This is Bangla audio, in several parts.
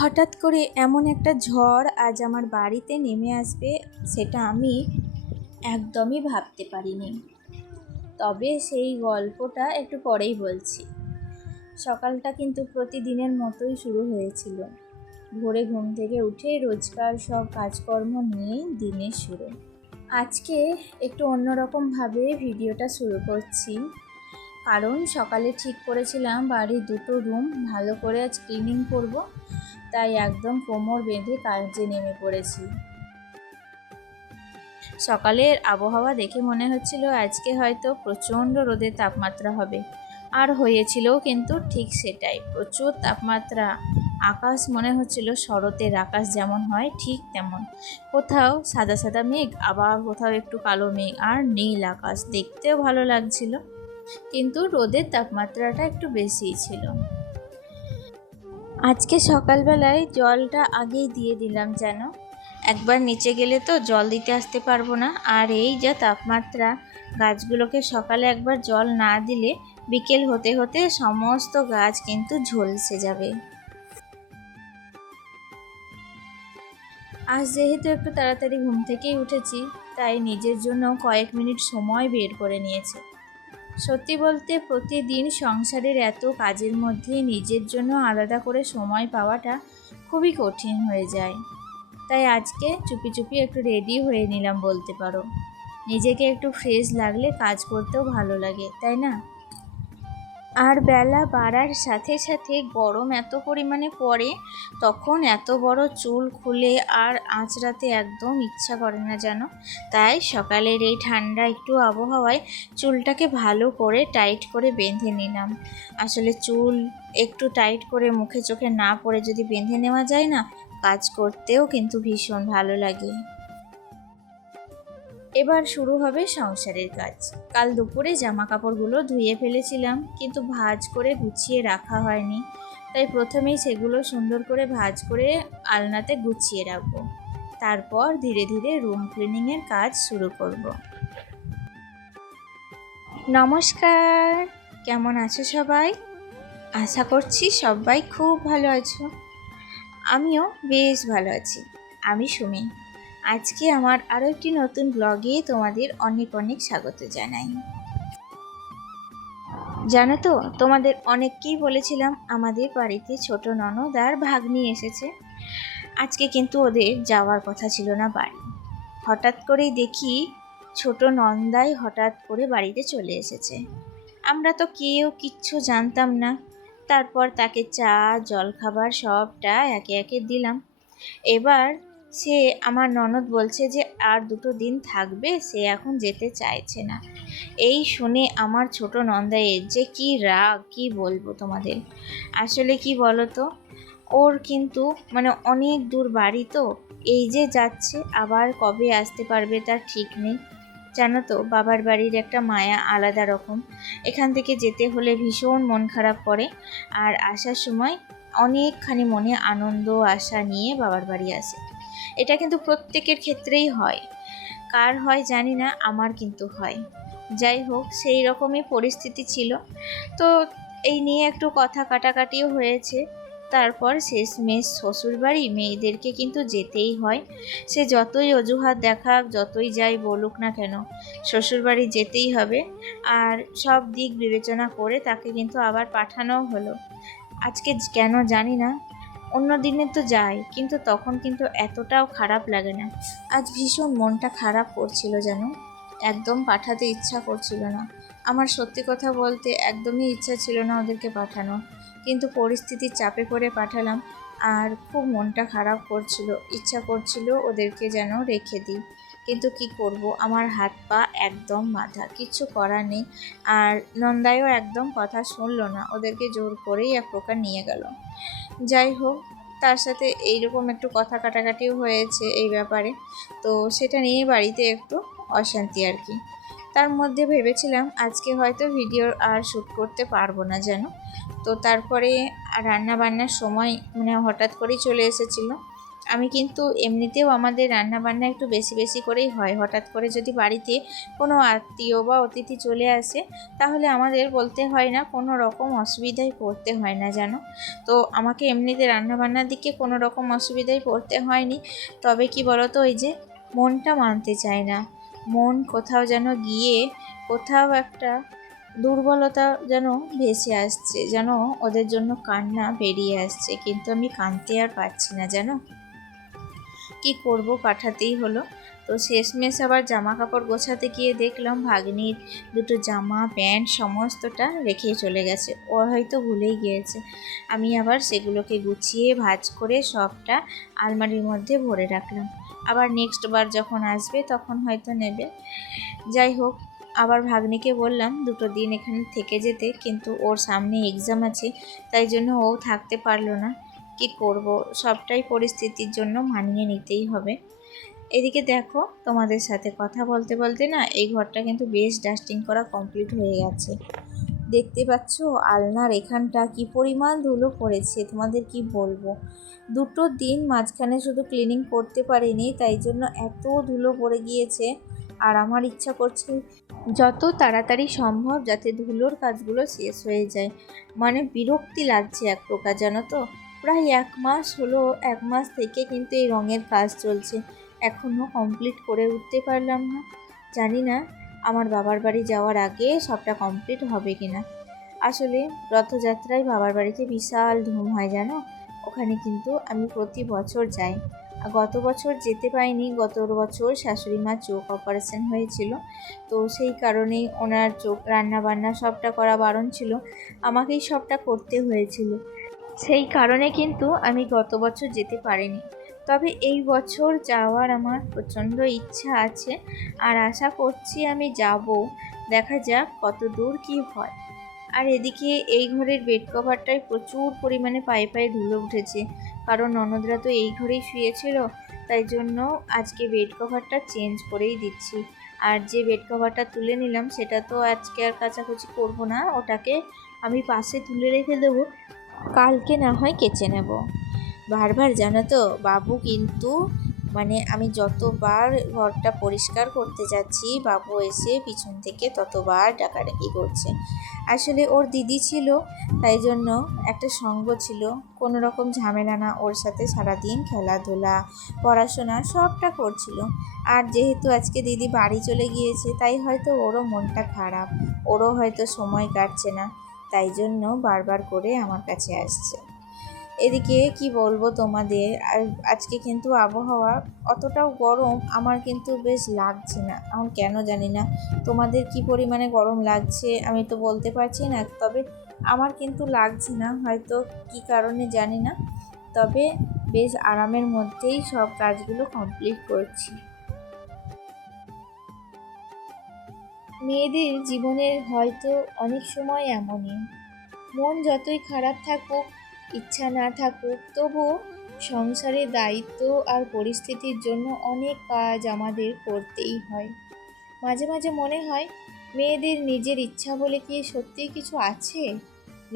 হঠাৎ করে এমন একটা ঝড় আজ আমার বাড়িতে নেমে আসবে সেটা আমি একদমই ভাবতে পারিনি। তবে সেই গল্পটা একটু পরেই বলছি। সকালটা কিন্তু প্রতিদিনের মতোই শুরু হয়েছিল। ভোরে ঘুম থেকে উঠে রোজকার সব কাজকর্ম নিয়ে দিনের শুরু। আজকে একটু অন্যরকমভাবে ভিডিওটা শুরু করছি, কারণ সকালে ঠিক করেছিলাম বাড়ির দুটো রুম ভালো করে আজ ক্লিনিং করব, তাই একদম কোমর বেঁধে কাজে নেমে পড়েছি। সকালের আবহাওয়া দেখে মনে হচ্ছিল আজকে হয়তো প্রচণ্ড রোদের তাপমাত্রা হবে, আর হয়েছিলও কিন্তু ঠিক সেটাই, প্রচুর তাপমাত্রা। আকাশ মনে হচ্ছিল শরতের আকাশ যেমন হয় ঠিক তেমন, কোথাও সাদা সাদা মেঘ, আবার কোথাও একটু কালো মেঘ, আর নীল আকাশ, দেখতেও ভালো লাগছিল, কিন্তু রোদের তাপমাত্রাটা একটু বেশিই ছিল। আজকে সকালবেলায় জলটা আগেই দিয়ে দিলাম, যেন একবার নিচে গেলে তো জল দিতে আসতে পারবো না। আর এই যা তাপমাত্রা, গাছগুলোকে সকালে একবার জল না দিলে বিকেল হতে হতে সমস্ত গাছ কিন্তু ঝলসে যাবে। আজ যেহেতু একটু তাড়াতাড়ি ঘুম থেকেই উঠেছি, তাই নিজের জন্য কয়েক মিনিট সময় বের করে নিয়েছি। সত্যি বলতে প্রতিদিন সংসারের এত কাজের মধ্যে নিজের জন্য আলাদা করে সময় পাওয়াটা খুবই কঠিন হয়ে যায়। তাই আজকে চুপি চুপি একটু রেডি হয়ে নিলাম বলতে পারো। নিজেকে একটু ফ্রেশ লাগলে কাজ করতেও ভালো লাগে, তাই না? আর বেলা বাড়ার সাথে সাথে গরম এত পরিমাণে পড়ে, তখন এত বড় চুল খুলে আর আঁচড়াতে একদম ইচ্ছা করে না যেন। তাই সকালের এই ঠান্ডা একটু আবহাওয়ায় চুলটাকে ভালো করে টাইট করে বেঁধে নিলাম। আসলে চুল একটু টাইট করে মুখে চোখে না পড়ে যদি বেঁধে নেওয়া যায় না, কাজ করতেও কিন্তু ভীষণ ভালো লাগে। এবার শুরু হবে সংসারের কাজ। কাল দুপুরে জামা কাপড়গুলো ধুয়ে ফেলেছিলাম, কিন্তু ভাঁজ করে গুছিয়ে রাখা হয়নি, তাই প্রথমেই সেগুলো সুন্দর করে ভাঁজ করে আলনাতে গুছিয়ে রাখবো। তারপর ধীরে ধীরে রুম ক্লিনিংয়ের কাজ শুরু করব। নমস্কার, কেমন আছো সবাই? আশা করছি সবাই খুব ভালো আছো। আমিও বেশ ভালো আছি। আমি সুমি। আজকে আমার আরও একটি নতুন ব্লগে তোমাদের অনেক অনেক স্বাগত জানাই। জানো তো, তোমাদের অনেককেই বলেছিলাম আমাদের বাড়িতে ছোট ননদ আর ভাগ্নি এসেছে। আজকে কিন্তু ওদের যাওয়ার কথা ছিল না বাড়ি। হঠাৎ করেই দেখি ছোট নন্দাই হঠাৎ করে বাড়িতে চলে এসেছে। আমরা তো কেউ কিচ্ছু জানতাম না। তারপর তাকে চা জলখাবার সবটা একে একে দিলাম। এবার সে আমার ননদ বলছে যে আর 2 দিন থাকবে, সে এখন যেতে চাইছে না। এই শুনে আমার ছোট নন্দাইয়ের যে কি রাগ, কি বলবো তোমাদের। আসলে কি বলো তো, ওর কিন্তু অনেক দূর বাড়ি, তো এই যে যাচ্ছে আবার কবে আসতে পারবে তার ঠিক নেই। জানো তো, বাবার বাড়ির একটা মায়া আলাদা রকম। এখান থেকে যেতে হলে ভীষণ মন খারাপ করে, আর আসার সময় অনেকখানি মনে আনন্দ আশা নিয়ে বাবার বাড়ি আসে। এটা কিন্তু প্রত্যেকের ক্ষেত্রেই হয়, কার হয় জানি না, আমার কিন্তু হয়। যাই হোক, সেই রকমই পরিস্থিতি ছিল। তো এই নিয়ে একটু কথা কাটাকাটিও হয়েছে। তারপর শেষমেশ শ্বশুরবাড়ি মেয়েদেরকে কিন্তু যেতেই হয়। সে যতই অজুহাত দেখাক, যতই যাই বলুক না কেন, শ্বশুরবাড়ি যেতেই হবে। আর সব দিক বিবেচনা করে তাকে কিন্তু আবার পাঠানোও হলো। আজকে কেন জানি না, অন্য দিনে তো যাই, কিন্তু তখন কিন্তু এতটাও খারাপ লাগে না। আজ ভীষণ মনটা খারাপ করছিল যেন, একদম পাঠাতে ইচ্ছা করছিল না। আমার সত্যি কথা বলতে একদমই ইচ্ছা ছিল না ওদেরকে পাঠানো, কিন্তু পরিস্থিতির চাপে পড়ে পাঠালাম। আর খুব মনটা খারাপ করছিল, ইচ্ছা করছিল ওদেরকে যেন রেখে দিই, কিন্তু কি করব, আমার হাত পা একদম বাঁধা, কিচ্ছু করার নেই। আর নন্দাইও একদম কথা শুনলো না, ওদেরকে জোর করেই এক প্রকার নিয়ে গেল। যাই হোক, তার সাথে এইরকম একটু কথা কাটাকাটিও হয়েছে এই ব্যাপারে, তো সেটা নিয়ে বাড়িতে একটু অশান্তি আর কি। তার মধ্যে ভেবেছিলাম আজকে হয়তো ভিডিও আর শ্যুট করতে পারবো না যেন। তো তারপরে রান্না বান্নার সময় হঠাৎ করেই চলে এসেছিলো। আমি কিন্তু এমনিতেও আমাদের রান্নাবান্না একটু বেশি বেশি করেই হয়। হঠাৎ করে যদি বাড়িতে কোনো আত্মীয় বা অতিথি চলে আসে, তাহলে আমাদের বলতে হয় না, কোনো রকম অসুবিধায় পড়তে হয় না জানো। তো আমাকে এমনিতে রান্নাবান্নার দিকে কোনো রকম অসুবিধায় পড়তে হয়নি। তবে কি বলো তো, ওই যে মনটা মানতে চায় না। মন কোথাও যেন গিয়ে কোথাও একটা দুর্বলতা যেন ভেসে আসছে, যেন ওদের জন্য কান্না বেরিয়ে আসছে, কিন্তু আমি কাঁদতে আর পারছি না জানো। কি করব, পাঠাতেই হলো। তো শেষমেশ আবার জামা কাপড় গোছাতে গিয়ে দেখলাম ভাগ্নির দুটো জামা প্যান্ট সমস্তটা রেখে চলে গেছে। ও হয়তো ভুলেই গিয়েছে। আমি আবার সেগুলোকে গুছিয়ে ভাঁজ করে সবটা আলমারির মধ্যে ভরে রাখলাম। আবার নেক্সট বার যখন আসবে তখন হয়তো নেবে। যাই হোক, আবার ভাগ্নিকে বললাম 2 দিন এখানে থেকে যেতে, কিন্তু ওর সামনে এক্সাম আছে, তাই জন্য ও থাকতে পারলো না। কি করব, সবটাই পরিস্থিতির জন্য মানিয়ে নিতেই হবে। এদিকে দেখো, তোমাদের সাথে কথা বলতে বলতে না এই ঘরটা কিন্তু বেশ ডাস্টিং করা কমপ্লিট হয়ে গেছে। দেখতে পাচ্ছ আলনার এখানটা কি পরিমাণ ধুলো পড়েছে, তোমাদের কি বলবো। 2 দিন মাঝখানে শুধু ক্লিনিং করতে পারিনি, তাই জন্য এত ধুলো পড়ে গিয়েছে। আর আমার ইচ্ছা করছে যত তাড়াতাড়ি সম্ভব যাতে ধুলোর কাজগুলো শেষ হয়ে যায়। মানে বিরক্তি লাগছে এক প্রকার, জানো তো। প্রায় 1 মাস হলো, 1 মাস থেকে কিন্তু এই রঙের কাজ চলছে, এখনও কমপ্লিট করে উঠতে পারলাম না। জানি না আমার বাবার বাড়ি যাওয়ার আগে সবটা কমপ্লিট হবে কিনা। আসলে রথযাত্রায় বাবার বাড়িতে বিশাল ধুম হয় জানো। ওখানে কিন্তু আমি প্রতি বছর যাই। গত বছর যেতে পারিনি, গত বছর শাশুড়ি মার চোখ অপারেশন হয়েছিল। তো সেই কারণেই ওনার চোখ রান্না বান্না সবটা করা বারণ ছিল, আমাকেই সবটা করতে হয়েছিল। সেই কারণে কিন্তু আমি গত বছর যেতে পারিনি। তবে এই বছর যাওয়ার আমার প্রচণ্ড ইচ্ছা আছে, আর আশা করছি আমি যাব। দেখা যাক কত দূর কী হয়। আর এদিকে এই ঘরের বেড কভারটায় প্রচুর পরিমাণে পায়ে পায়ে ধুলো উঠেছে, কারণ ননদরা তো এই ঘরেই শুয়েছিল। তাই জন্য আজকে বেড কভারটা চেঞ্জ করেই দিচ্ছি। আর যে বেড কভারটা তুলে নিলাম সেটা তো আজকে আর কাচাকুচি করব না, ওটাকে আমি পাশে তুলে রেখে দেবো, কালকে না হয় কেচে নেব। বারবার জানো তো বাবু কিন্তু, মানে আমি যতবার ঘরটা পরিষ্কার করতে যাচ্ছি বাবু এসে পিছন থেকে ততবার ডাকাডাকি করছে। আসলে ওর দিদি ছিল, তাই জন্য একটা সঙ্গ ছিল, কোনো রকম ঝামেলা না, ওর সাথে সারাদিন খেলাধুলা পড়াশোনা সবটা করছিল। আর যেহেতু আজকে দিদি বাড়ি চলে গিয়েছে, তাই হয়তো ওরও মনটা খারাপ, ওরও হয়তো সময় কাটছে না, তাই জন্য বারবার করে আমার কাছে আসছে। এদিকে কি বলবো তোমাদের, আজকে কিন্তু আবহাওয়া অতটাও গরম আমার কিন্তু বেশ লাগছে না, আমার কেন জানি না। তোমাদের কি পরিমাণে গরম লাগছে আমি তো বলতে পারছি না, তবে আমার কিন্তু লাগছে না, হয়তো কি কারণে জানি না। তবে বেশ আরামের মধ্যেই সব কাজগুলো কমপ্লিট করছি। মেয়েদের জীবনের হয়তো অনেক সময় এমনই, মন যতই খারাপ থাকুক, ইচ্ছা না থাকুক, তবুও সংসারের দায়িত্ব আর পরিস্থিতির জন্য অনেক কাজ আমাদের করতেই হয়। মাঝে মাঝে মনে হয়, মেয়েদের নিজের ইচ্ছা বলে কি সত্যিই কিছু আছে?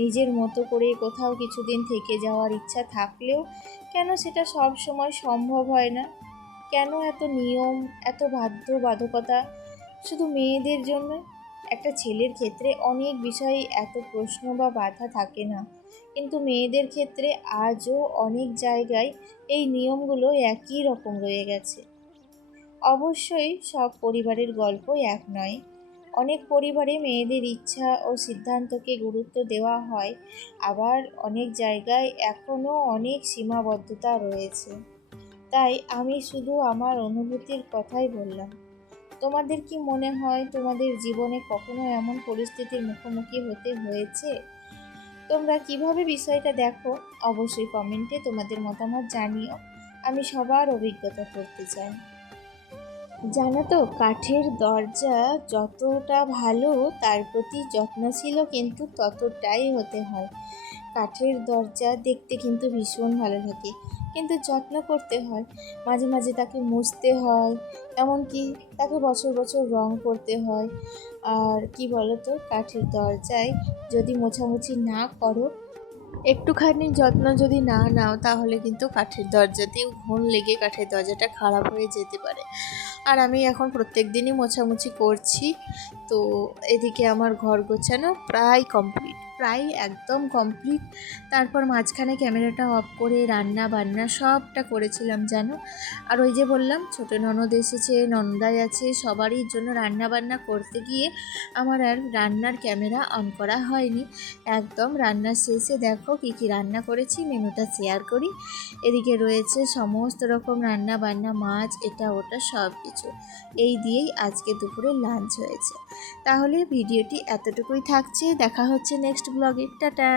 নিজের মতো করে কোথাও কিছুদিন থেকে যাওয়ার ইচ্ছা থাকলেও কেন সেটা সব সময় সম্ভব হয় না? কেন এত নিয়ম, এত বাধ্যবাধকতা শুধু মেয়েদের জন্য? একটা ছেলের ক্ষেত্রে অনেক বিষয়ে এত প্রশ্ন বা বাধা থাকে না, কিন্তু মেয়েদের ক্ষেত্রে আজও অনেক জায়গায় এই নিয়মগুলো একই রকম রয়ে গেছে। অবশ্যই সব পরিবারের গল্প এক নয়। অনেক পরিবারে মেয়েদের ইচ্ছা ও সিদ্ধান্তকে গুরুত্ব দেওয়া হয়, আবার অনেক জায়গায় এখনও অনেক সীমাবদ্ধতা রয়েছে। তাই আমি শুধু আমার অনুভূতির কথাই বললাম। তোমাদের কি মনে হয়, তোমাদের জীবনে কখনো এমন পরিস্থিতির মুখোমুখি হতে হয়েছে? তোমরা কিভাবে বিষয়টা দেখো অবশ্যই কমেন্টে তোমাদের মতামত জানিও, আমি সবার অভিজ্ঞতা করতে চাই। জানো তো, কাঠের দরজা যতটা ভালো তার প্রতি যত্নশীলও কিন্তু ততটাই হতে হয়। কাঠের দরজা দেখতে কিন্তু ভীষণ ভালো লাগে, কিন্তু যত্ন করতে হয়, মাঝে মাঝে তাকে মুছতে হয়, এমনকি তাকে বছর বছর রং করতে হয়। আর কি বলো তো, কাঠের দরজায় যদি মোছামুছি না করো একটুখানি যত্ন যদি না নাও তাহলে কিন্তু কাঠের দরজাতেও ঘুণ লেগে কাঠের দরজাটা খারাপ হয়ে যেতে পারে। আর আমি এখন প্রত্যেক দিনই মোছামুছি করছি। তো এদিকে আমার ঘর গোছানো প্রায় কমপ্লিট, প্রায় একদম কমপ্লিট। তারপর মাঝখানে ক্যামেরাটা অফ করে রান্না বান্না সবটা করেছিলাম জানো। আর ওই যে বললাম ছোটো ননদ এসেছে, ননদাই আছে, সবারই জন্য রান্না বান্না করতে গিয়ে আমার আর রান্নার ক্যামেরা অন করা হয়নি। একদম রান্নার শেষে দেখো কী কী রান্না করেছি, মেনুটা শেয়ার করি। এদিকে রয়েছে সমস্ত রকম রান্না বান্না, মাছ এটা ওটা সব কিছু। এই দিয়েই আজকে দুপুরে লাঞ্চ হয়েছে। তাহলে ভিডিওটি এতটুকুই থাকছে, দেখা হচ্ছে নেক্সট ব্লগে। টাটা।